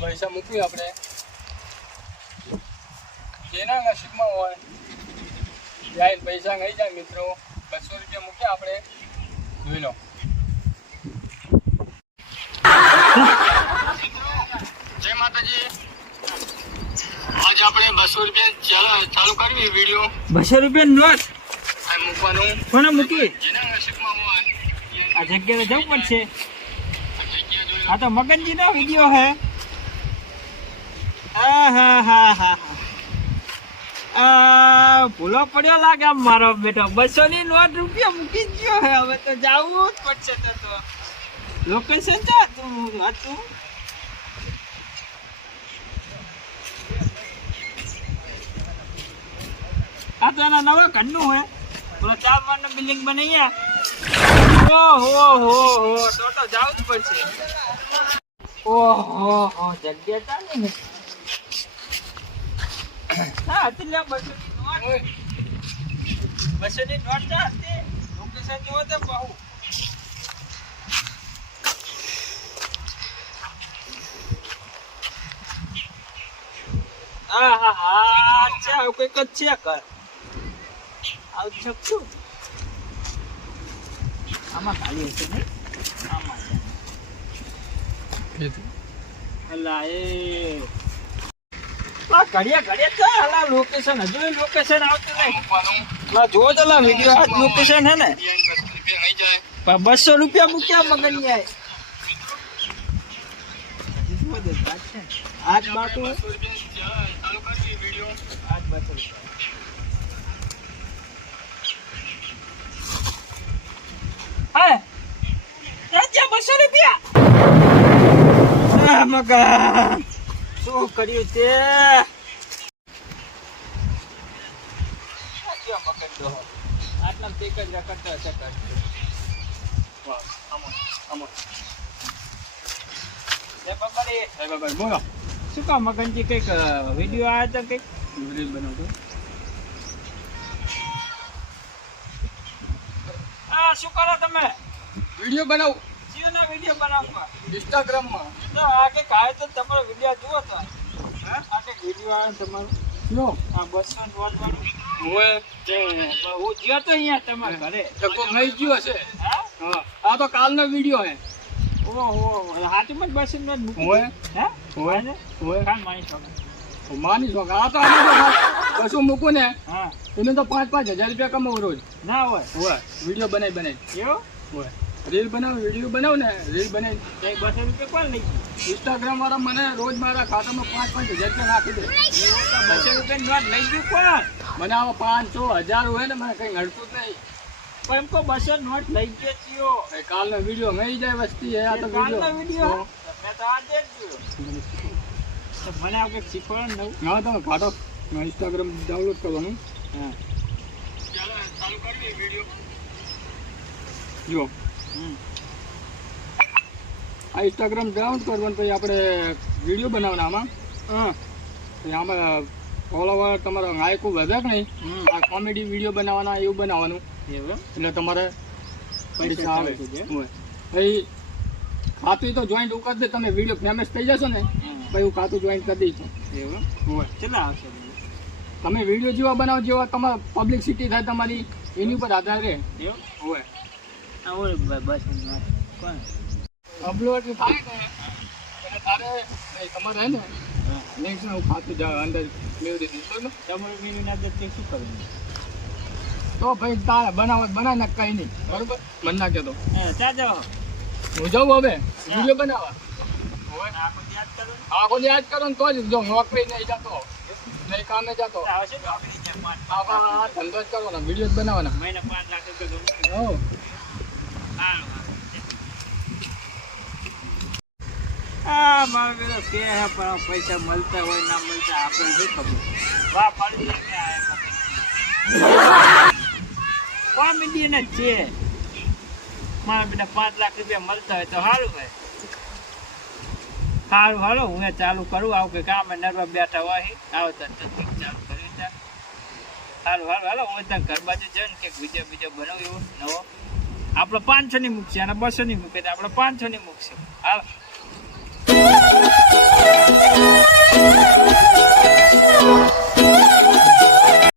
પૈસા મૂકવી આપણે જેના નસીબમાં હોય જાય પૈસા નહીં જાય મિત્રો 200 રૂપિયા મૂક્યા આપણે જોઈ લો જય માતાજી आज આપણે 200 રૂપિયા ચાલુ કરવી વિડિયો 200 રૂપિયા નોટ આ મૂકવાનું કોને મૂકી જેના નસીબમાં હોય આ જગ્યાએ જવું પડશે આ તો મગનજી નો વિડિયો હે ભૂલો પડ્યો લાગે મારો બેટો 200 ની નોટ રૂપિયા મૂકી ગયો હે હવે તો જાવું જ પડશે તો લોકેશન જા તું હતું આ તો એના નવા ઘરનું હે પેલા 4 માળનું બિલ્ડિંગ બનાવ્યા ઓહો તો જાવું જ પડશે ઓહો જગ્યા ચાલે ને હા એટલે 200 ની નોટ ચાલતી લોકેશન જોવો તો બહુ અચ્છા કોઈ કચ્છ છે કર આવ શકશું આમાં ખાલી હશે ને આમાં અલા એ ઘડિયા તો અલા લોકેશન હજુ લોકેશન આવતું નહીં અલા જો તો અલા વિડિયો આ લોકેશન હે ને 200 રૂપિયા મૂક્યા મગન આજ બાટુ આજ 200 હા રાજા 200 રૂપિયા મગન શું કર્યું તે મગન દો આટલા તે જ કરતા હતા વાહ આમો બોલો શું કામ મગનજી કઈક વિડીયો આવ્યો તો કઈક રીલ બનાવતો શું કરો તમે વિડિયો બનાવ જીવના વિડીયો બનાવવા ઇન્સ્ટાગ્રામમાં તો આ કે કાય તો તમારો વિડીયો જુઓ તો હા આ કે વિડીયો આવે તમારો નો આ 200 નોટ વાળું હોય તે હું જ્યો તો અહીંયા તમારા ઘરે તો કોઈ નહીં ગયો હશે હા આ તો કાલનો વિડિયો હે ઓહો હાથમાં 200 નોટ મૂકી હોય હે હોય ને હોય કાન માની શકો માની છો આ તો અમે કશું મૂકું ને હા એને તો 5-5 હજાર રૂપિયા કમાવું રોજ ના હોય હોય વિડીયો બનાવી એવો હોય રીલ બનાવ વિડીયો બનાવ ને રીલ બનાવી કઈ 200 રૂપિયા કોણ લઈ ગયું ઇન્સ્ટાગ્રામ વાળા મને રોજ મારા ખાતામાં 5-5 હજાર રૂપિયા નાખી દે 200 રૂપિયા નોટ લઈ ગયું કોણ મને આવા 500-1000 હોય ને મને કઈ નડતું જ નહીં પણ એમ કો 200 નોટ લઈ ગયો ચિયો કાલનો વિડીયો નહીં જાય વસ્તી હે આ તો કાલનો વિડીયો વિડીયો મેં તો આજે જ જોયો તો મને આ કંઈક શીખવાડો નવું હા તમે કાઢો ઇન્સ્ટાગ્રામ ડાઉનલોડ કરવાનું હા ચાલો ચાલુ કરી વિડીયો જો આ ઇન્સ્ટાગ્રામ ડાઉનલોડ કરવાનું પછી આપણે વિડીયો બનાવવાના આમાં હા પછી આમાં ફોલોવર તમારો લાયકો વધે કે નહીં આ કોમેડી વિડીયો બનાવવાના એવું બનાવવાનું એવું એટલે તમારે પૈસા આવે હોય પછી ખાતું તો જોઈન્ટ કરી દે તમે વિડીયો ફેમસ થઈ જશો ને પછી હું ખાતું જોઈન્ટ કરી દઈશું એવું હોય કેટલા આવશે તમે વિડીયો જેવા બનાવો જેવા તમારે પબ્લિસિટી થાય તમારી એની ઉપર આધાર રહે એવું હોય આ ઓય બસ કોણ અપલોડ થાય ને એટલે તારે તમારે હે ને નેક્સ્ટ હું ખાતું અંદર મેળવી દીધું બરાબર તમારું મીનું ના જતી શું કરવું તો ભાઈ તારે બનાવી નાખ કઈ નહીં બરોબર મન ના કહેતો ત્યાં જાઓ હું જાઉં હવે વિડીયો બનાવવા આખો યાદ કરો ને તો જ જો નોકરી નહીં જતો નહીં કામે જતો આવા ધંધો જ કરવાનો વિડીયો જ બનાવવાના મહિને 5 લાખ રૂપિયા હો મારો બેટો કે હે પણ પૈસા મળતા હોય ના મળતા આપણે શું ખબર વાહ પાડી કોમેડિયન જ છે મારા બેટા 5 લાખ રૂપિયા મળતા હોય તો સારું ભાઈ સારું હાલો હું ચાલુ કરું આવું કે કામ નરવા બેઠા હોય આવો તો ચાલુ કરી સારું હાલો હું ત્યાં ઘર બાજુ જઈને કે બીજો બનાવ એવો નવો આપણે 500 ની મૂકશે અને 200 ની મૂકે તો આપણે 500 ની મૂકશે હાલ